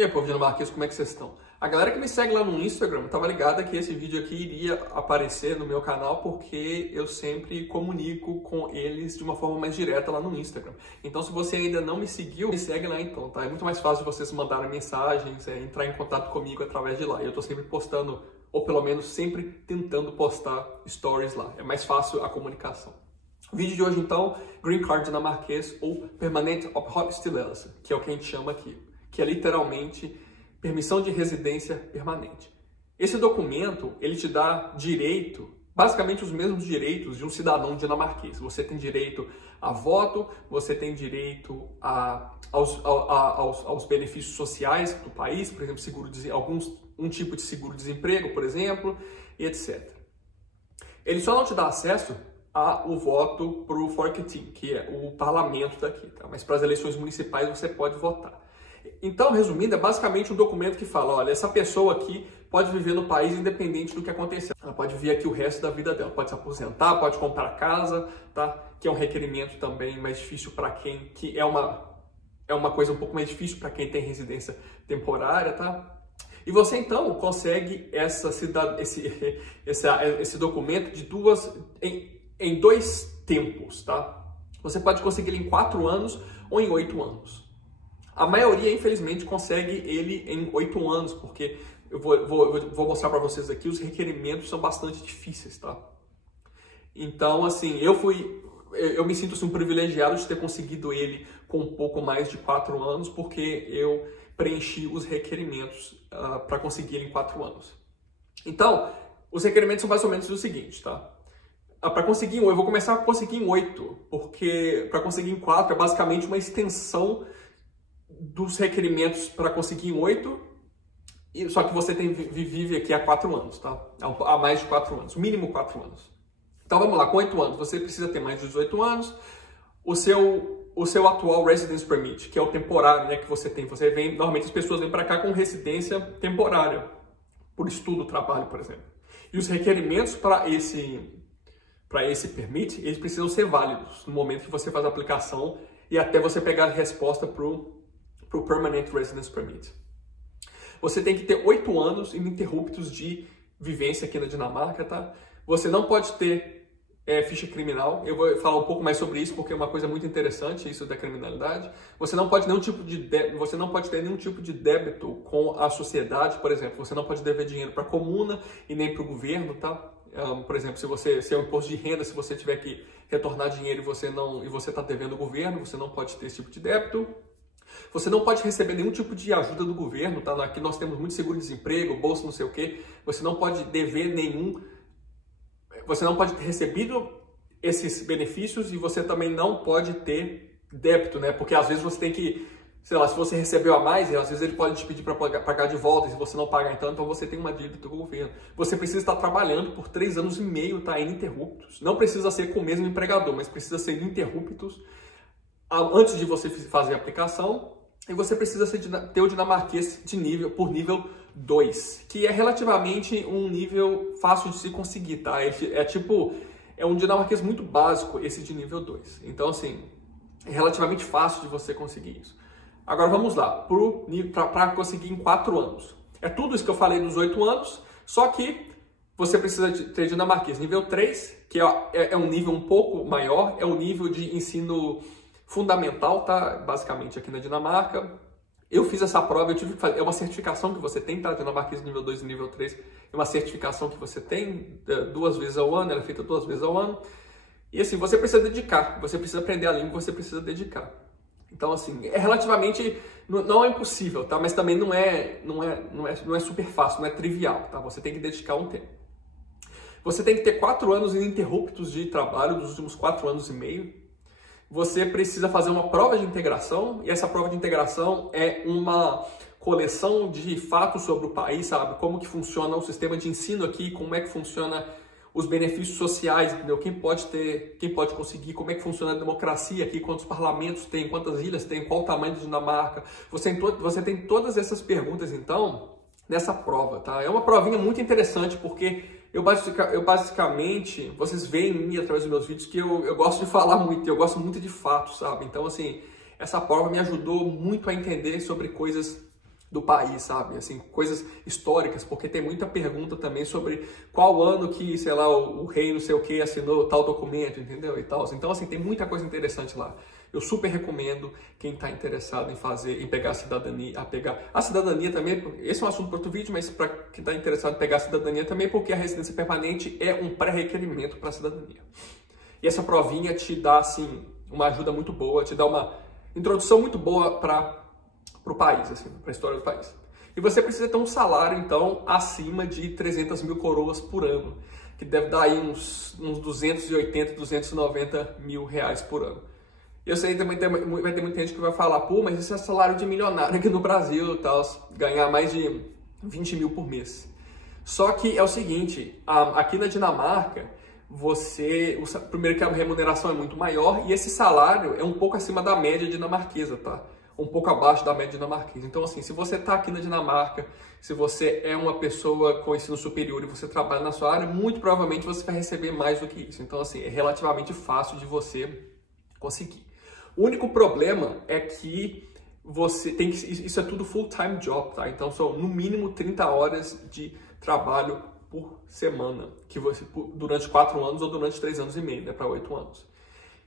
E aí, povo dinamarquês, como é que vocês estão? A galera que me segue lá no Instagram estava ligada que esse vídeo aqui iria aparecer no meu canal porque eu sempre comunico com eles de uma forma mais direta lá no Instagram. Então, se você ainda não me seguiu, me segue lá então, tá? É muito mais fácil vocês mandarem mensagens, entrar em contato comigo através de lá. Eu tô sempre postando, ou pelo menos sempre tentando postar stories lá. É mais fácil a comunicação. O vídeo de hoje, então, Green Card dinamarquês ou Permanent Opholdstilladelse, que é o que a gente chama aqui, que é literalmente permissão de residência permanente. Esse documento, ele te dá direito, basicamente os mesmos direitos de um cidadão dinamarquês. Você tem direito a voto, você tem direito aos benefícios sociais do país, por exemplo, um tipo de seguro-desemprego, por exemplo, e etc. Ele só não te dá acesso ao voto para o Folketing, que é o parlamento daqui, tá? Mas para as eleições municipais você pode votar. Então, resumindo, é basicamente um documento que fala, olha, essa pessoa aqui pode viver no país independente do que acontecer. Ela pode vir aqui o resto da vida dela, pode se aposentar, pode comprar casa, tá? Que é um requerimento também mais difícil para quem, que é uma coisa um pouco mais difícil para quem tem residência temporária, tá? E você então consegue esse documento em dois tempos, tá? Você pode conseguir ele em 4 anos ou em 8 anos. A maioria, infelizmente, consegue ele em 8 anos, porque eu vou mostrar para vocês aqui, os requerimentos são bastante difíceis, tá? Então, assim, eu me sinto assim, privilegiado de ter conseguido ele com um pouco mais de 4 anos, porque eu preenchi os requerimentos para conseguir ele em 4 anos. Então, os requerimentos são mais ou menos o seguinte, tá? Para conseguir eu vou começar a conseguir em 8, porque para conseguir em 4 é basicamente uma extensão dos requerimentos para conseguir em 8, só que você vive aqui há 4 anos, tá? Há mais de 4 anos, mínimo 4 anos. Então vamos lá, com 8 anos, você precisa ter mais de 18 anos, o seu atual Residence Permit, que é o temporário, né, que você tem. Normalmente as pessoas vêm para cá com residência temporária, por estudo, trabalho, por exemplo. E os requerimentos para esse permit, eles precisam ser válidos no momento que você faz a aplicação e até você pegar a resposta para o Permanent Residence Permit. Você tem que ter 8 anos ininterruptos de vivência aqui na Dinamarca, tá? Você não pode ter ficha criminal. Eu vou falar um pouco mais sobre isso porque é uma coisa muito interessante, isso da criminalidade. Você não pode ter nenhum tipo de débito com a sociedade, por exemplo. Você não pode dever dinheiro para a comuna e nem para o governo, tá? Por exemplo, se é um imposto de renda, se você tiver que retornar dinheiro e você está devendo o governo, você não pode ter esse tipo de débito. Você não pode receber nenhum tipo de ajuda do governo, tá? Aqui nós temos muito seguro-desemprego, bolsa, não sei o quê. Você não pode dever você não pode ter recebido esses benefícios e você também não pode ter débito, né? Porque às vezes você tem que, sei lá, se você recebeu a mais, às vezes ele pode te pedir para pagar de volta, e se você não pagar então você tem uma dívida com o governo. Você precisa estar trabalhando por 3 anos e meio, tá? Ininterruptos. Não precisa ser com o mesmo empregador, mas precisa ser ininterruptos antes de você fazer a aplicação, e você precisa ter o dinamarquês por nível 2, que é relativamente um nível fácil de se conseguir, tá? É um dinamarquês muito básico esse de nível 2. Então, assim, é relativamente fácil de você conseguir isso. Agora vamos lá, para conseguir em 4 anos. É tudo isso que eu falei dos 8 anos, só que você precisa ter dinamarquês nível 3, que é um nível um pouco maior, é o nível de ensino fundamental, tá? Basicamente aqui na Dinamarca. Eu fiz essa prova, eu tive que fazer, é uma certificação que você tem, tá? Dinamarquês nível 2 e nível 3 é uma certificação que você tem 2 vezes ao ano, ela é feita 2 vezes ao ano. E assim, você precisa dedicar, você precisa aprender a língua, você precisa dedicar. Então assim, é relativamente, não é impossível, tá? Mas também não é super fácil, não é trivial, tá? Você tem que dedicar um tempo. Você tem que ter 4 anos ininterruptos de trabalho, dos últimos 4 anos e meio. Você precisa fazer uma prova de integração, e essa prova de integração é uma coleção de fatos sobre o país, sabe? Como que funciona o sistema de ensino aqui, como é que funciona os benefícios sociais, entendeu? Quem pode conseguir, como é que funciona a democracia aqui, quantos parlamentos tem, quantas ilhas tem, qual o tamanho da Dinamarca. Você tem todas essas perguntas, então, nessa prova, tá? É uma provinha muito interessante, porque eu basicamente, vocês veem em mim através dos meus vídeos que eu gosto de falar muito, eu gosto muito de fatos, sabe? Então, assim, essa prova me ajudou muito a entender sobre coisas do país, sabe? Assim, coisas históricas, porque tem muita pergunta também sobre qual ano que, sei lá, o rei não sei o que assinou tal documento, entendeu? E tal. Então, assim, tem muita coisa interessante lá. Eu super recomendo quem está interessado em pegar a cidadania, a cidadania também, esse é um assunto para outro vídeo, mas para quem está interessado em pegar a cidadania também, porque a residência permanente é um pré-requerimento para a cidadania. E essa provinha te dá, assim, uma ajuda muito boa, te dá uma introdução muito boa para o país, assim, para a história do país. E você precisa ter um salário, então, acima de 300 mil coroas por ano, que deve dar aí uns 280, 290 mil reais por ano. Eu sei que vai ter muita gente que vai falar, pô, mas isso é salário de milionário aqui no Brasil, tal, ganhar mais de 20 mil por mês. Só que é o seguinte, aqui na Dinamarca, primeiro que a remuneração é muito maior e esse salário é um pouco acima da média dinamarquesa, tá? Um pouco abaixo da média dinamarquesa. Então, assim, se você está aqui na Dinamarca, se você é uma pessoa com ensino superior e você trabalha na sua área, muito provavelmente você vai receber mais do que isso. Então, assim, é relativamente fácil de você conseguir. O único problema é que isso é tudo full-time job, tá? Então, são no mínimo 30 horas de trabalho por semana, durante 4 anos ou durante 3 anos e meio, né, para 8 anos.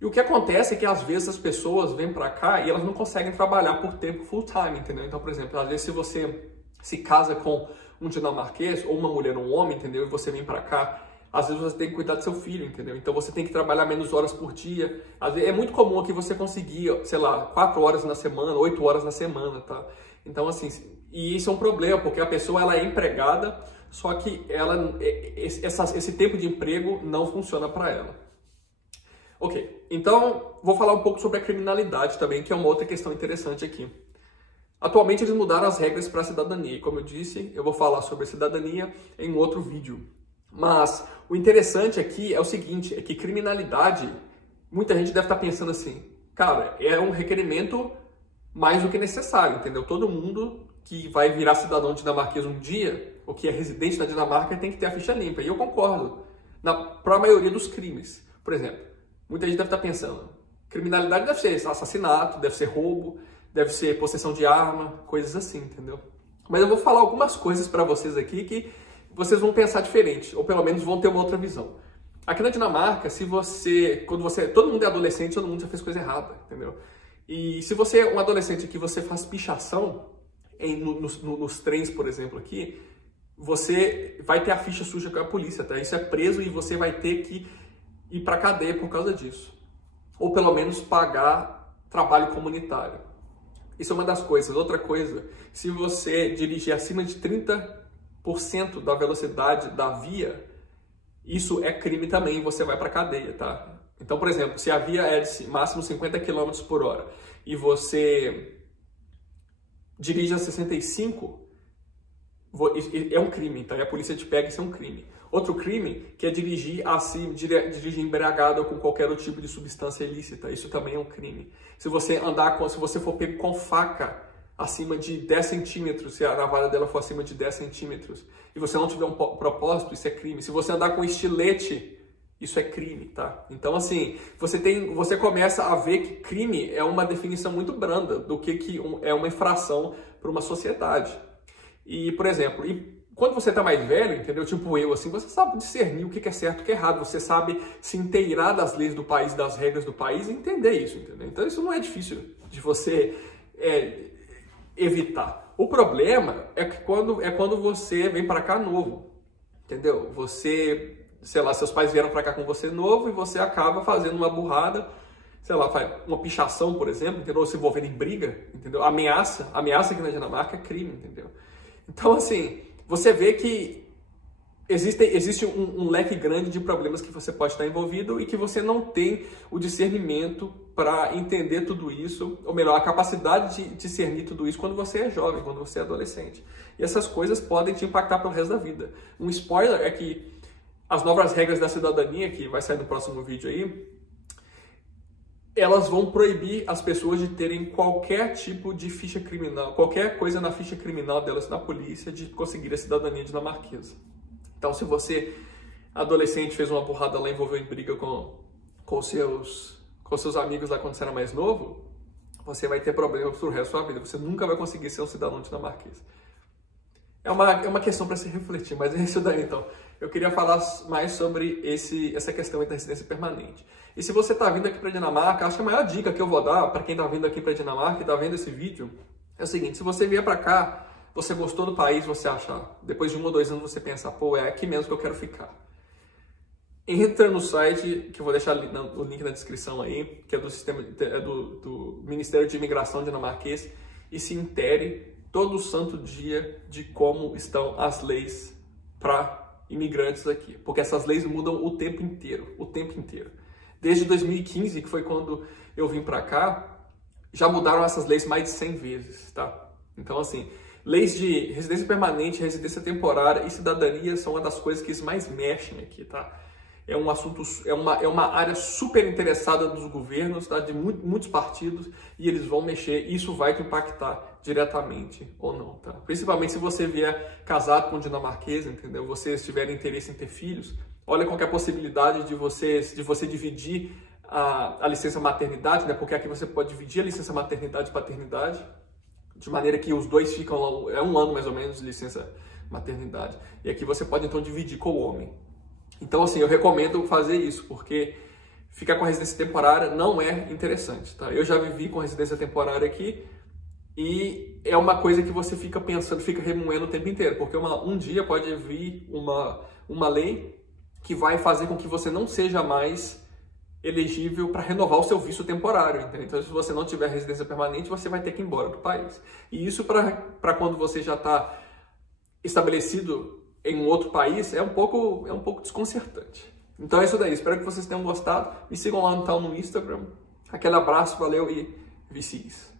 E o que acontece é que às vezes as pessoas vêm para cá e elas não conseguem trabalhar por tempo full time, entendeu? Então, por exemplo, às vezes se você se casa com um dinamarquês ou uma mulher ou um homem, entendeu? E você vem para cá, às vezes você tem que cuidar do seu filho, entendeu? Então você tem que trabalhar menos horas por dia. Às vezes, é muito comum aqui você conseguir, sei lá, 4 horas na semana, 8 horas na semana, tá? Então, assim, e isso é um problema, porque a pessoa ela é empregada, só que esse tempo de emprego não funciona para ela. Ok, então vou falar um pouco sobre a criminalidade também, que é uma outra questão interessante aqui. Atualmente eles mudaram as regras para a cidadania, e como eu disse, eu vou falar sobre a cidadania em outro vídeo. Mas o interessante aqui é o seguinte, é que criminalidade, muita gente deve estar pensando assim, cara, é um requerimento mais do que necessário, entendeu? Todo mundo que vai virar cidadão dinamarquês um dia, ou que é residente na Dinamarca, tem que ter a ficha limpa, e eu concordo, para a maioria dos crimes. Por exemplo, muita gente deve estar pensando, criminalidade deve ser assassinato, deve ser roubo, deve ser possessão de arma, coisas assim, entendeu? Mas eu vou falar algumas coisas para vocês aqui que vocês vão pensar diferente, ou pelo menos vão ter uma outra visão. Aqui na Dinamarca, todo mundo é adolescente, todo mundo já fez coisa errada, entendeu? E se você é um adolescente que você faz pichação nos trens, por exemplo, aqui, você vai ter a ficha suja com a polícia, tá? Isso é preso e você vai ter que ir para cadeia por causa disso. Ou pelo menos pagar trabalho comunitário. Isso é uma das coisas. Outra coisa, se você dirigir acima de 30% da velocidade da via, isso é crime também, você vai para cadeia, tá? Então, por exemplo, se a via é de máximo 50 km por hora e você dirige a 65, é um crime, tá? E a polícia te pega, isso é um crime. Outro crime que é dirigir embriagado ou com qualquer outro tipo de substância ilícita. Isso também é um crime. Se você for pego com faca acima de 10 centímetros, se a navalha dela for acima de 10 centímetros, e você não tiver um propósito, isso é crime. Se você andar com estilete, isso é crime, tá? Então, assim, você começa a ver que crime é uma definição muito branda do que é uma infração para uma sociedade. E, por exemplo, quando você está mais velho, entendeu? Tipo eu, assim, você sabe discernir o que é certo e o que é errado. Você sabe se inteirar das leis do país, das regras do país e entender isso, entendeu? Então isso não é difícil de você evitar. O problema é que quando você vem para cá novo, entendeu? Você, sei lá, seus pais vieram para cá com você novo e você acaba fazendo uma burrada, sei lá, faz uma pichação, por exemplo, entendeu? Ou se envolvendo em briga, entendeu? Ameaça aqui na Dinamarca é crime, entendeu? Então, assim, você vê que existe um leque grande de problemas que você pode estar envolvido e que você não tem o discernimento para entender tudo isso, ou melhor, a capacidade de discernir tudo isso quando você é jovem, quando você é adolescente. E essas coisas podem te impactar pelo resto da vida. Um spoiler é que as novas regras da cidadania, que vai sair no próximo vídeo aí, elas vão proibir as pessoas de terem qualquer tipo de ficha criminal, qualquer coisa na ficha criminal delas na polícia, de conseguir a cidadania dinamarquesa. Então, se você, adolescente, fez uma burrada lá, envolveu em briga com seus amigos lá quando você era mais novo, você vai ter problemas pro resto da sua vida. Você nunca vai conseguir ser um cidadão dinamarquês. É uma questão para se refletir, mas é isso daí então. Eu queria falar mais sobre essa questão da residência permanente. E se você está vindo aqui para Dinamarca, acho que a maior dica que eu vou dar para quem está vindo aqui para Dinamarca e está vendo esse vídeo é o seguinte: se você vier para cá, você gostou do país, você acha, depois de 1 ou 2 anos você pensa, pô, é aqui mesmo que eu quero ficar. Entra no site, que eu vou deixar o link na descrição aí, que é do Ministério de Imigração dinamarquês, e se intere todo santo dia de como estão as leis para imigrantes aqui. Porque essas leis mudam o tempo inteiro, Desde 2015, que foi quando eu vim para cá, já mudaram essas leis mais de 100 vezes, tá? Então, assim, leis de residência permanente, residência temporária e cidadania são uma das coisas que mais mexem aqui, tá? É um assunto, é uma área super interessada dos governos, tá? De muitos partidos, e eles vão mexer, e isso vai te impactar diretamente ou não, tá? Principalmente se você vier casado com um dinamarquês, entendeu? Vocês tiverem interesse em ter filhos, olha qual que é a possibilidade de você dividir a licença maternidade, né? Porque aqui você pode dividir a licença maternidade e paternidade, de maneira que os dois ficam, 1 ano mais ou menos de licença maternidade. E aqui você pode então dividir com o homem. Então, assim, eu recomendo fazer isso, porque ficar com residência temporária não é interessante, tá? Eu já vivi com residência temporária aqui e é uma coisa que você fica pensando, fica remoendo o tempo inteiro, porque um dia pode vir uma lei que vai fazer com que você não seja mais elegível para renovar o seu visto temporário, entendeu? Então, se você não tiver residência permanente, você vai ter que ir embora do país. E isso para quando você já está estabelecido em um outro país é um pouco desconcertante. Então é isso daí. Espero que vocês tenham gostado. Me sigam lá então no Instagram. Aquele abraço, valeu e vicis.